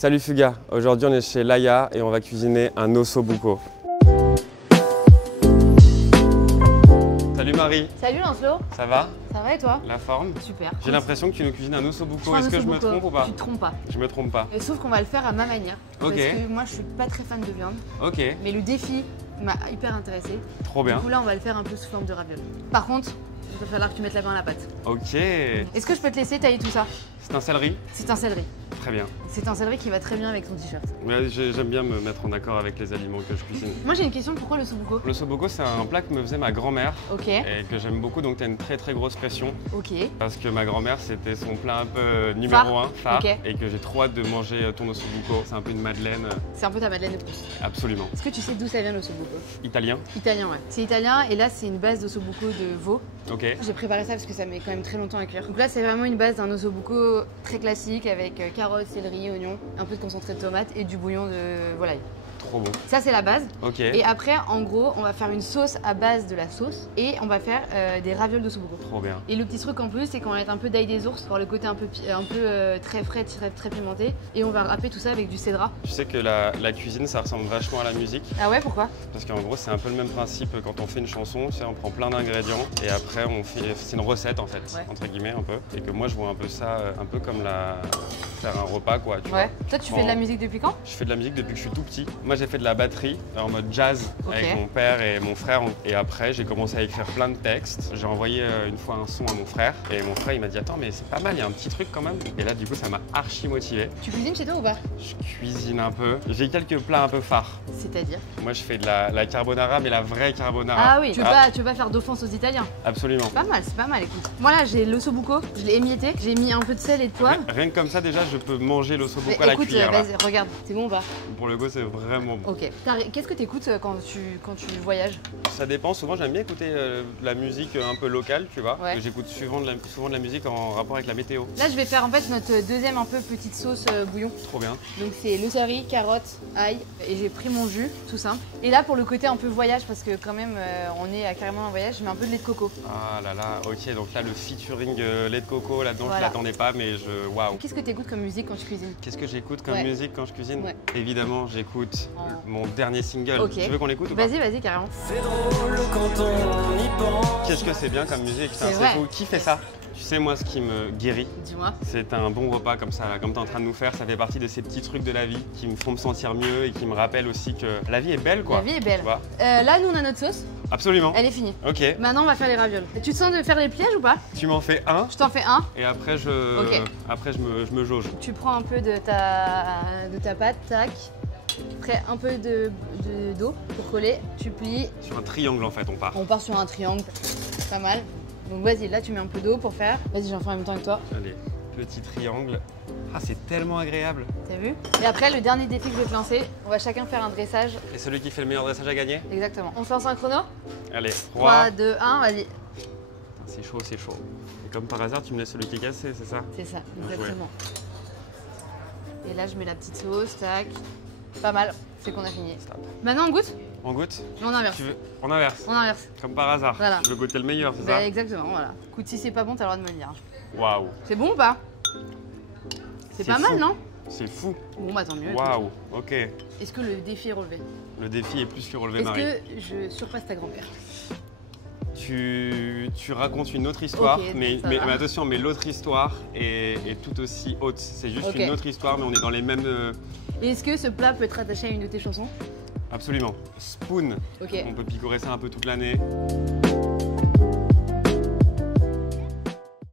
Salut Fuga, aujourd'hui on est chez Laïa et on va cuisiner un ossobuco. Salut Marie. Salut Lancelot. Ça va? Ça va et toi? La forme? Super. J'ai l'impression que tu nous cuisines un ossobuco. Est-ce que je me trompe ou pas? Tu te trompes pas. Je me trompe pas. Sauf qu'on va le faire à ma manière. Ok. Parce que moi je suis pas très fan de viande. Ok. Mais le défi m'a hyper intéressée. Trop bien. Du coup là on va le faire un peu sous forme de ravioli. Par contre, il va falloir que tu mettes la main à la pâte. Ok. Est-ce que je peux te laisser tailler tout ça? C'est un céleri? C'est un céleri. Très bien. C'est un céleri qui va très bien avec ton t-shirt. Ouais, j'aime bien me mettre en accord avec les aliments que je cuisine. Moi j'ai une question, pourquoi l'ossobuco? L'ossobuco, c'est un plat que me faisait ma grand-mère. Ok. Et que j'aime beaucoup, donc tu as une très grosse pression. Ok. Parce que ma grand-mère, c'était son plat un peu numéro 1, phare. Ok. Et que j'ai trop hâte de manger ton ossobuco. C'est un peu une madeleine. C'est un peu ta madeleine de Proust. Absolument. Est-ce que tu sais d'où ça vient l'ossobuco? Italien. Italien, ouais. C'est italien et là c'est une base d'ossobuco de veau. Ok. J'ai préparé ça parce que ça met quand même très longtemps à cuire. Donc là c'est vraiment une base d'un ossobuco très classique avec carottes, céleri, oignons, un peu de concentré de tomate et du bouillon de volaille. Trop bon. Ça c'est la base. Ok. Et après en gros on va faire une sauce à base de la sauce et on va faire des ravioles d'ossobuco. Trop bien. Et le petit truc en plus c'est qu'on va mettre un peu d'ail des ours pour le côté un peu très frais, très pimenté. Et on va râper tout ça avec du cédra. Tu sais que la cuisine ça ressemble vachement à la musique. Ah ouais, pourquoi? Parce qu'en gros c'est un peu le même principe quand on fait une chanson, tu sais, on prend plein d'ingrédients et après on fait, c'est une recette en fait, ouais. Entre guillemets un peu. Et que moi je vois un peu ça, un peu comme faire un repas quoi, tu vois. Toi tu fais de la musique depuis quand? Je fais de la musique depuis que je suis tout petit. Moi j'ai fait de la batterie en mode jazz avec mon père et mon frère. Et après j'ai commencé à écrire plein de textes. J'ai envoyé une fois un son à mon frère et mon frère il m'a dit attends mais c'est pas mal, il y a un petit truc quand même. Et là du coup ça m'a archi motivé. Tu cuisines chez toi ou pas? Je cuisine un peu. J'ai quelques plats un peu phares. C'est-à-dire? Moi je fais de la carbonara mais la vraie carbonara. Ah oui, tu veux pas faire d'offense aux Italiens? Absolument. C'est pas mal, écoute. Moi là j'ai l'ossobuco, je l'ai émietté, j'ai mis un peu de sel et de poivre. Rien que comme ça déjà je peux manger l'ossobuco à la cuillère. Écoute, vas-y, regarde, c'est bon ou pas? Pour le go c'est vraiment bon. Ok. Qu'est-ce que tu écoutes quand tu voyages? Ça dépend, souvent j'aime bien écouter de la musique un peu locale, tu vois. Ouais. J'écoute souvent de la musique en rapport avec la météo. Là je vais faire en fait notre deuxième un peu petite sauce bouillon. Trop bien. Donc c'est le céleri, carottes, ail et j'ai pris mon jus, tout simple. Et là pour le côté un peu voyage, parce que quand même on est carrément en voyage, je mets un peu de lait de coco. Ah là là, ok, donc là le featuring lait de coco là-dedans, voilà. Je l'attendais pas mais waouh. Qu'est-ce que tu écoutes comme musique quand tu cuisines? Qu'est-ce que j'écoute comme musique quand je cuisine? Évidemment j'écoute mon dernier single. Okay. Tu veux qu'on l'écoute ou pas? Vas-y, carrément. C'est drôle quand on y pense. Qu'est-ce que c'est bien comme musique? C'est fou. Qui fait ça? Tu sais, moi, ce qui me guérit, c'est un bon repas comme ça, là, comme tu es en train de nous faire. Ça fait partie de ces petits trucs de la vie qui me font me sentir mieux et qui me rappellent aussi que la vie est belle, quoi. La vie est belle. Là, nous, on a notre sauce. Absolument. Elle est finie. Ok. Maintenant, on va faire les ravioles. Tu te sens de faire les pliages ou pas? Tu m'en fais un. Je t'en fais un. Et après, je me jauge. Tu prends un peu de ta pâte, tac. Après, un peu d'eau pour coller. Tu plies. Sur un triangle, en fait, on part. On part sur un triangle. Pas mal. Donc vas-y, là tu mets un peu d'eau pour faire. Vas-y, j'en fais en même temps avec toi. Allez, petit triangle. Ah, c'est tellement agréable. T'as vu? Et après, le dernier défi que je vais te lancer, on va chacun faire un dressage. Et celui qui fait le meilleur dressage a gagné? Exactement. On se lance un chrono? Allez, 3, 2, 1, vas-y. C'est chaud, c'est chaud. Et comme par hasard, tu me laisses celui qui est cassé, c'est ça? C'est ça, exactement. Et là, je mets la petite sauce, tac. Pas mal, c'est qu'on a fini. Stop. Maintenant, on goûte? On goûte? On inverse. On inverse? On inverse. Comme par hasard. Voilà. Je veux goûter le meilleur, c'est ça? Exactement, voilà. Écoute, si c'est pas bon, t'as le droit de me le dire. Waouh. C'est bon ou pas? C'est pas mal, non? C'est fou. Bon, bah tant mieux. Waouh, ok. Est-ce que le défi est relevé? Le défi est plus que relevé, Marie. Est-ce que je surpasse ta grand-mère? Tu racontes une autre histoire, okay, mais attention, mais l'autre histoire est tout aussi haute. C'est juste une autre histoire, mais on est dans les mêmes... Est-ce que ce plat peut être attaché à une de tes chansons? Absolument. Spoon. Ok. On peut picorer ça un peu toute l'année.